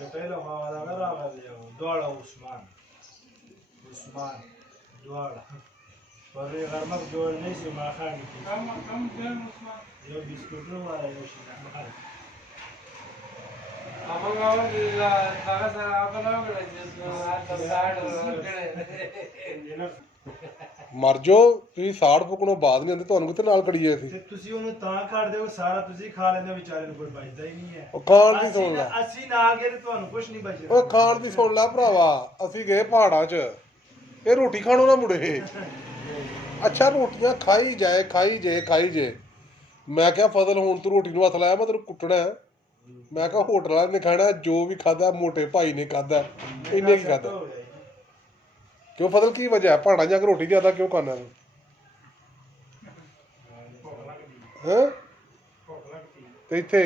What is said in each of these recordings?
ګټلو خو هغه راغلی دواړه عثمان دواړه په دې غرمه جوړ نه شي ماښام کې یو بسکوټونه وایه یو شي ਮਰ ਜਾਓ ਤੁਸੀਂ ਸਾੜ ਫੁਕਣੋਂ ਬਾਅਦ ਨਹੀਂ ਆਉਂਦੇ ਤੁਹਾਨੂੰ ਕਿੱਥੇ ਨਾਲ ਕੜੀਏ ਅਸੀਂ ਤੁਸੀਂ ਉਹਨੂੰ ਤਾਂ ਕੱਢਦੇ ਹੋ ਸਾਰਾ ਤੁਸੀਂ ਖਾ ਲੈਂਦੇ ਵਿਚਾਰੇ ਨੂੰ ਕੋਈ ਬਚਦਾ ਹੀ ਨਹੀਂ ਹੈ ਉਹ ਖਾਣ ਦੀ ਸੁਣ ਲੈ ਅਸੀਂ ਨਾ ਗਏ ਤੇ ਤੁਹਾਨੂੰ ਕੁਝ ਨਹੀਂ ਬਚਦਾ ਉਹ ਖਾਣ ਦੀ ਸੁਣ ਲੈ ਭਰਾਵਾ ਅਸੀਂ ਗਏ ਪਹਾੜਾਂ 'ਚ ਇਹ ਰੋਟੀ ਖਾਣੋਂ ਨਾ ਮੁੜੇ ਅੱਛਾ ਰੋਟੀਆਂ ਖਾਈ ਜੇ ਮੈਂ ਕਿਹਾ ਫਜ਼ਲ ਹੁਣ ਤੂੰ ਰੋਟੀ ਨੂੰ ਹੱਥ ਲਾਇਆ ਮੈਂ ਤੈਨੂੰ ਕੁੱਟਣਾ ਮੈਂ ਕਿਹਾ ਹੋਟਲ ਵਾਲੇ ਨੇ ਖਾਣਾ ਜੋ ਵੀ ਖਾਧਾ ਮੋਟੇ ਭਾਈ ਨੇ ਖਾਧਾ ਇੰਨੇ ਕੀ ਖਾਧਾ ਕਿਉਂ ਫਜ਼ਲ ਕੀ ਵਜ੍ਹਾ ਪਹਾੜਾਂ ਜਾ ਕੇ ਰੋਟੀ ਜ਼ਿਆਦਾ ਕਿਉਂ ਖਾਣਾ ਤੂੰ ਹੈਂ ਤੇ ਇੱਥੇ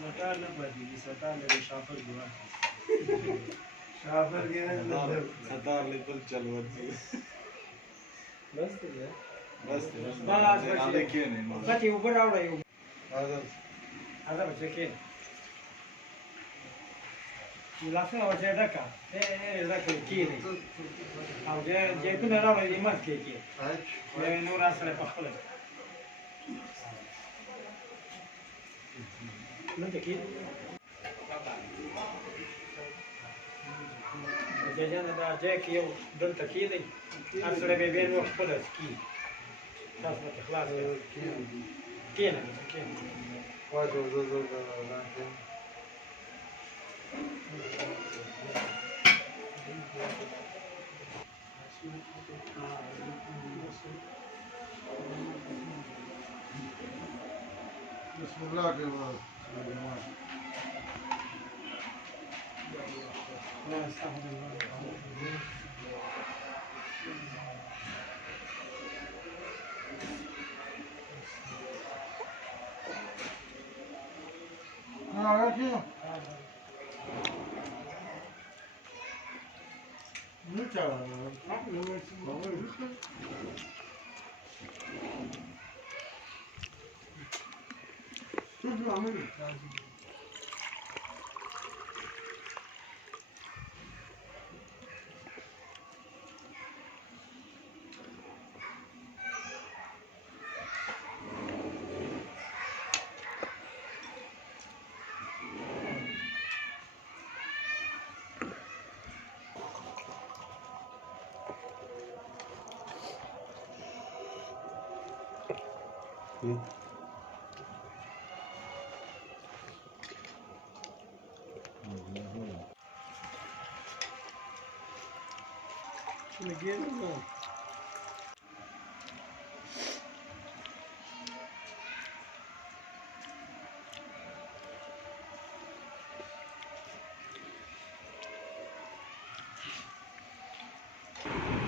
सरकार न पड़ेगी सरकार ने शाफर गुआ शाफर के सरकार ले पर चलवती बस देखिए नहीं बाकी ऊपर आ रहा है आधा बच्चे के लास्ट में बच्चे रखा रख की नहीं अब जे तो ना रहा है मत के ये नूर आसले पखले Nanti kita, jangan ada jack yang dulu tak kiri, asal bebek ni waktu pada kiri, dah sempat kelas kiri, wah jauh. Bismillah.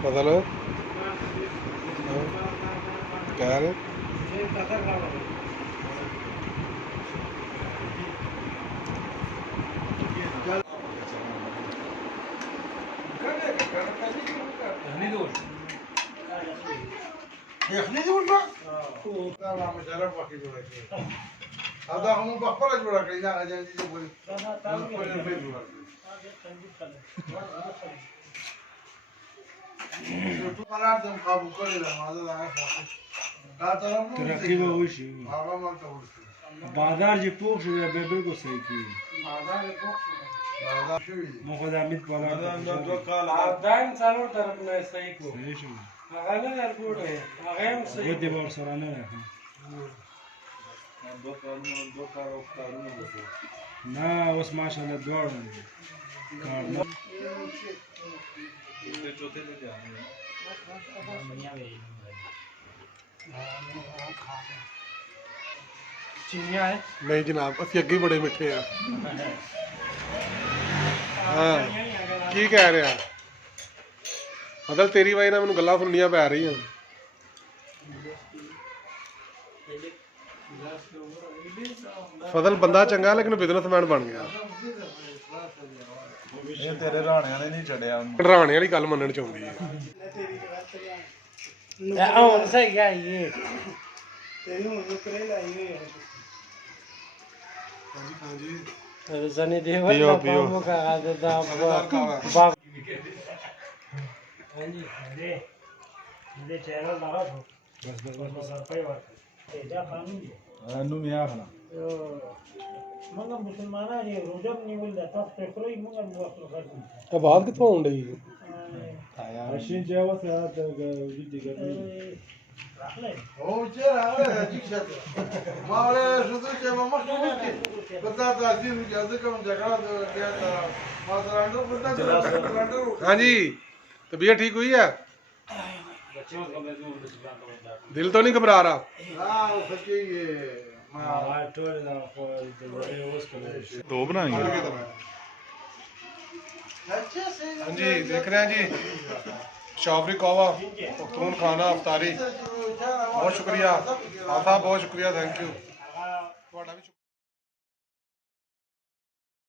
पता लो क्या है يخليني ولا؟ لا ما مشرف باقي جوړه کړی. هذا هم په خپل جوړه کړی دا اجازه دي بول. ټول قرار دم قابو کړی دا ما دا دا طرف نو ترقی به وشي هغه ما ته ورسې بازار چې پوښ شو به بالکل صحیح کیږي بازار پوښ شو بازار شوی مو خدای امید په لاره دا 2 کال دایم څلور طرف نه صحیح کو صحیح شو ودي بور سرانا نا اوس ماشاءالله دوړ کار نه ਚੀਨੀਆਂ ਹੈ ਨਹੀਂ ਜਨਾਬ ਅਸੀਂ ਅੱਗੇ ਹੀ ਬੜੇ ਮਿੱਠੇ ਆ ਹਾਂ ਕੀ ਕਹਿ ਰਿਹਾ ਮਤਲਬ ਤੇਰੀ ਵਜ੍ਹਾ ਨਾਲ ਮੈਨੂੰ ਗੱਲਾਂ ਸੁਣਨੀਆਂ ਪੈ ਰਹੀਆਂ ਫਜ਼ਲ ਬੰਦਾ ਚੰਗਾ ਲੇਕਿਨ ਬਿਜ਼ਨਸਮੈਨ ਬਣ ਗਿਆ ਇਹ ਤੇਰੇ ਰਾਣਿਆਂ ਨੇ ਨਹੀਂ ਛੱਡਿਆ ਉਹਨੂੰ ਰਾਣੇ ਵਾਲੀ ਗੱਲ ਮੰਨਣ ਚ ਆਉਂਦੀ ਹੈ ਹੁਣ ਸਹੀ ਆਈਏ ਤੇਰੀ ਹੁਣ ਨੁਕਰੇ ਲਾਈਏ ਹਾਂਜੀ ਹਾਂਜੀ ਰਜ਼ਨੀ ਦੇਵ ਪੀਓ ਪੀਓ ਹਾਂਜੀ ਦੇ ਇਹਦੇ ਚੈਨਲ ਲਾ ਬਸ ਸਰਪਾਈ ਵਾਰ ਇਹਦਾ ਕਾਨੂੰਨ ਇਹਨੂੰ ਨਹੀਂ ਆਖਣਾ ਮਗਰ ਮੁਸਲਮਾਨਾਂ ਨੇ ਰੋਜ਼ਾ ਨਹੀਂ ਮਿਲਦਾ ਤਾਂ ਫੇਕਰੋ ਹੀ ਮਗਰ ਮੁਸਲਮਾਨ ਕਰਦੇ ਤਾਂ ਬਾਤ ਕਿੱਥੋਂ ਆਉਣ ਡਈ ਆਇਆ ਅਸ਼ੀਨ ਜੇਵਾ ਸਾਥ ਦੀ ਗੱਡੀ ਉਹ ਚਿਹਰਾ ਹੈ ਜਿਕਸ਼ਤ ਮਾਰੇ ਸ਼ੁਰੂ ਤੇ ਮਮਾ ਕਿ ਪਤਾ ਤਾਂ ਸੀ ਨੂੰ ਜਦ ਕਮ ਝਗੜਾ ਗਿਆ ਤਾਂ ਮਾਸਰਾਂਡੋ ਪਤਾ ਮਾਸਰਾਂਡੋ ਹਾਂਜੀ ਤਬੀਅਤ ਠੀਕ हुई है दिल तो नहीं घबरा रहा ਹਾਂ ਸੱਚੀ ਇਹ दो बनाएंगे हाँ जी देख रहे हैं जी शाफरी कौवा पख्तून खाना अफ्तारी बहुत शुक्रिया हाँ साहब बहुत शुक्रिया थैंक यू